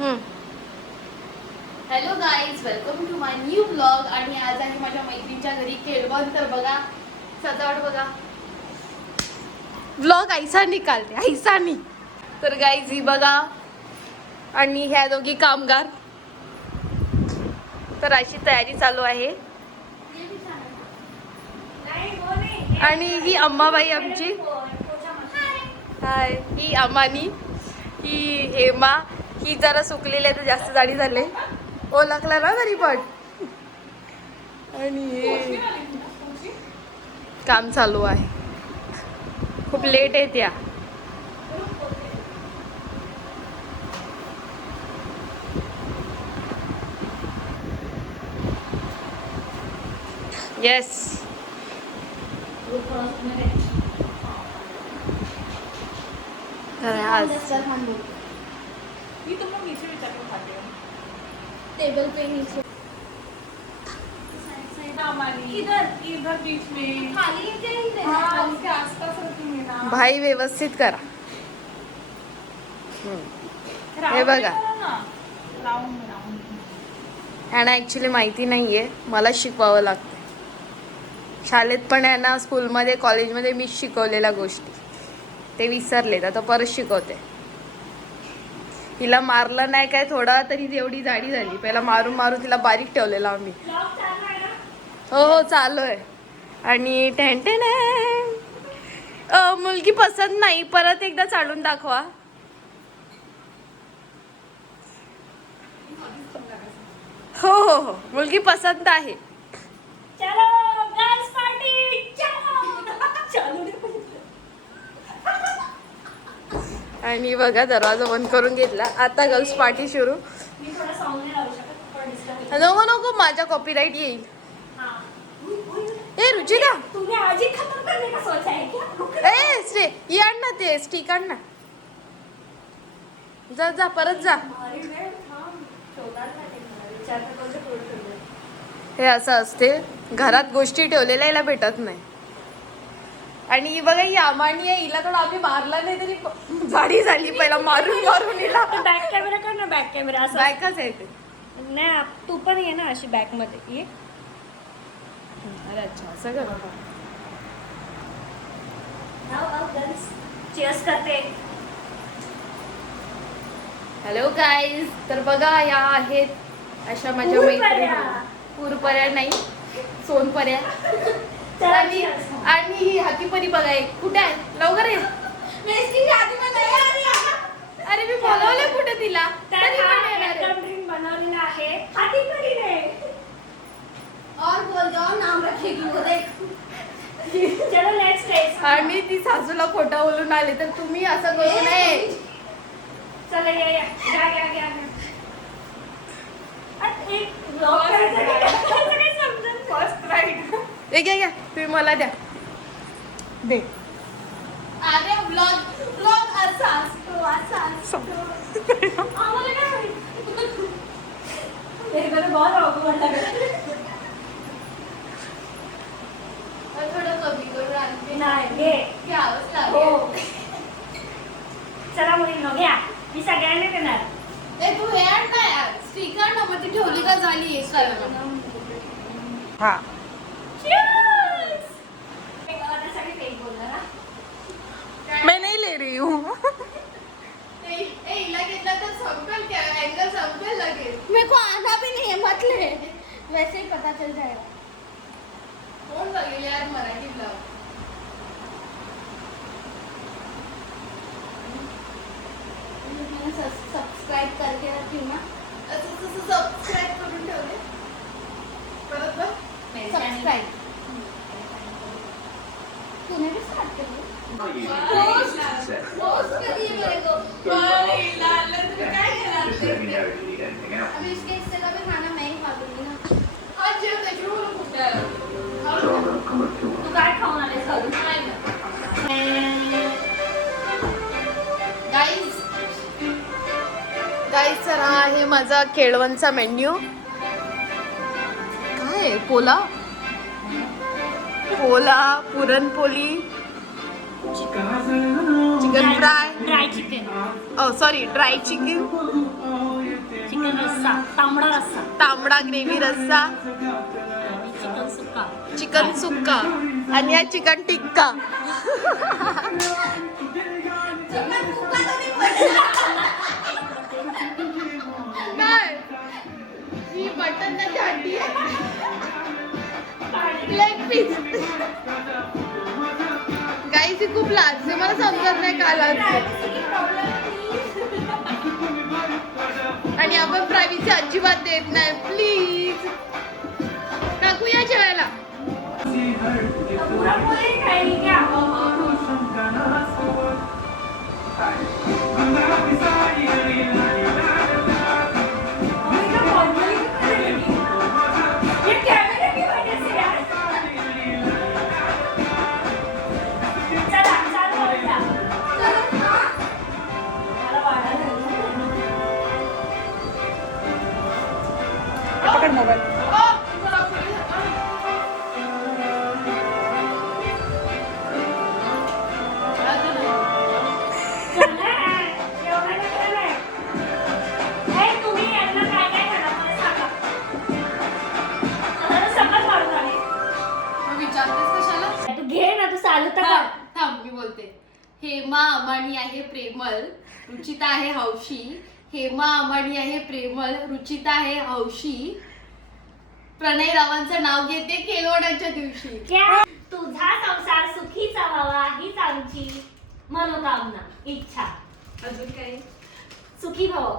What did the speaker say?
Hello guys, welcome to my new blog. आणि आज आहे माझ्या मैत्रिणीच्या घरी केळवण. तर बघा सजावट बघा. ब्लॉग ऐसा निकालते ऐसा नाही. तर गाईज ही बघा आणि ह्या दोघी कामगार. तर अशी तयारी चालू आहे. आणि ही अम्माबाई आमची. हाय. ही अमानी, ही हेमा. ही जरा सुकलेली आहे तर जास्त जाडी झाले. ओ लागला ना तरी पण. आणि काम चालू आहे. खूप लेट आहे त्या. येस. टेबल पे नीचे इधर बीच में खाली उसके आसपास रखेंगे ना. भाई व्यवस्थित करा. हे बघा, ह्यांना ॲक्च्युली माहिती नाहीये. मला शिकवावं लागतं. शाळेत पण यांना, स्कूलमध्ये कॉलेजमध्ये मीच शिकवलेल्या गोष्टी ते विसरलेत. आता परत शिकवते. तिला मारलं नाही काय थोडा तरी एवढी जाडी झाली. पहिला मारून मारून तिला बारीक ठेवलेला आम्ही. हो हो चालू आहे. आणि टेंटेन मुलगी पसंत नाही. परत एकदा चालून दाखवा. हो हो हो, मुलगी पसंत आहे. चलो गर्ल्स पार्टी चलो. आणि बघा दरवाजा बंद करून घेतला. आता गर्ल्स पार्टी सुरू. मी थोडा साऊंड नाही लावू शकत, पण डिस्टर्ब. नको नको, माझा कॉपीराइट येईल. ए रुचिका, तूने आज ही खत्म करने का सोचा है क्या? ए श्रे ये आण ना, ते स्टिक आण ना. जा जा परत जा. हे असं असते घरात, गोष्टी ठेवलेल्या हिला भेटत नाही. आणि ही बघा, ही अमानी आहे. हिला थोडं आम्ही मारला नाही तरी जाडी झाली. पहिला मारून मारून हिला. बॅक कॅमेरा कर ना, बॅक कॅमेरा असं. बायकाच आहे ते. नाही तू पण ये ना अशी बॅक मध्ये ये. अरे अच्छा, असं कर. चीयर्स करते. Hello guys. तर बघा या आहेत अशा माझ्या मैत्रिणी. पूरपर्या नाही, सोनपर्या. आणि ही हातीपरी बघा एक. कुठे आहे? लवकर ये. अरे मी बोलवले कुठे तिला. तरी पण येणार आहे. ड्रिंक बनवलेला आहे हातीपरीने. और बोल जाओ नाम रखेगी वो देख. चलो नेक्स्ट टेस्ट. आणि ती सासूला खोटं बोलून आले तर तुम्ही असं करू नये. चला या एक ब्लॉग करायचं काय समजून. First right. हे घ्या घ्या, तुम्ही मला द्या. दे. अरे ब्लॉग असा असतो, असा असतो. आम्हाला काय माहिती. मेरे को तो बहुत awkward लग रहा है. थोडं कमी करून आणते. नाही घे. घ्यावंच हो. लागेल. चला मुलींनो घ्या. मी सगळ्यांना देणार. ए तू हे आण ना यार, स्टिकर ना, मग ती ठेवली का झाली हा. Cheers! सगळे फेक बोलणार हा. मैं नहीं ले रही हूँ. हिला घेतला तर संपेल क्या? अँगल संपेल लगेच. मेरे को आना भी नहीं है मत ले. वैसे ही पता चल जाएगा. कोण बघेल यार मराठी ब्लॉग. सब्सक्राइब करके रखी हूँ ना. असं सबस्क्राईब करून ठेवले. परत बघ. सब्सक्राइब. तूने भी स्टार्ट कर दिया. पोस्ट करिए मेरे को. काय केलं? अभी इसके हिस्से का भी खाना मैं ही खा लूंगी ना. आज जेव त्याच्यावर कुठे. तू काय खाऊन आलेस घरून? गाईज तर हा आहे माझा केळवणचा मेन्यू. काय पोला, puranpoli, chicken fry, dry chicken. Sorry dry chicken, रस्सा, तांबडा रस्सा, तांबडा ग्रेव्ही रस्सा, आणि चिकन सुक्का. चिकन सुक्का आणि हा चिकन टिक्का. काय ही मटन हंडी आहे. Leg piece. गाईस ही खूप लाजते, मला समजत नाही का लाजते. आणि आपण प्रायव्हसी अजिबात देत नाही. प्लीज टाकूया जेवायला. पुरणपोळी खायली क्या? ये कैमरे की वजह से यार. चला, चालू करूया. मला वाढायला पकड मोबाईल. थांब मी बोलते. हेमा अमानी आहे प्रेमळ, रुचिता आहे हौशी. हेमा अमानी आहे प्रेमळ, रुचिता आहे हौशी. प्रणय रावांचं नाव घेते केलवण्याच्या दिवशी. तुझा संसार सुखीचा व्हावा हीच आमची मनोकामना, इच्छा. अजून काही सुखी भव.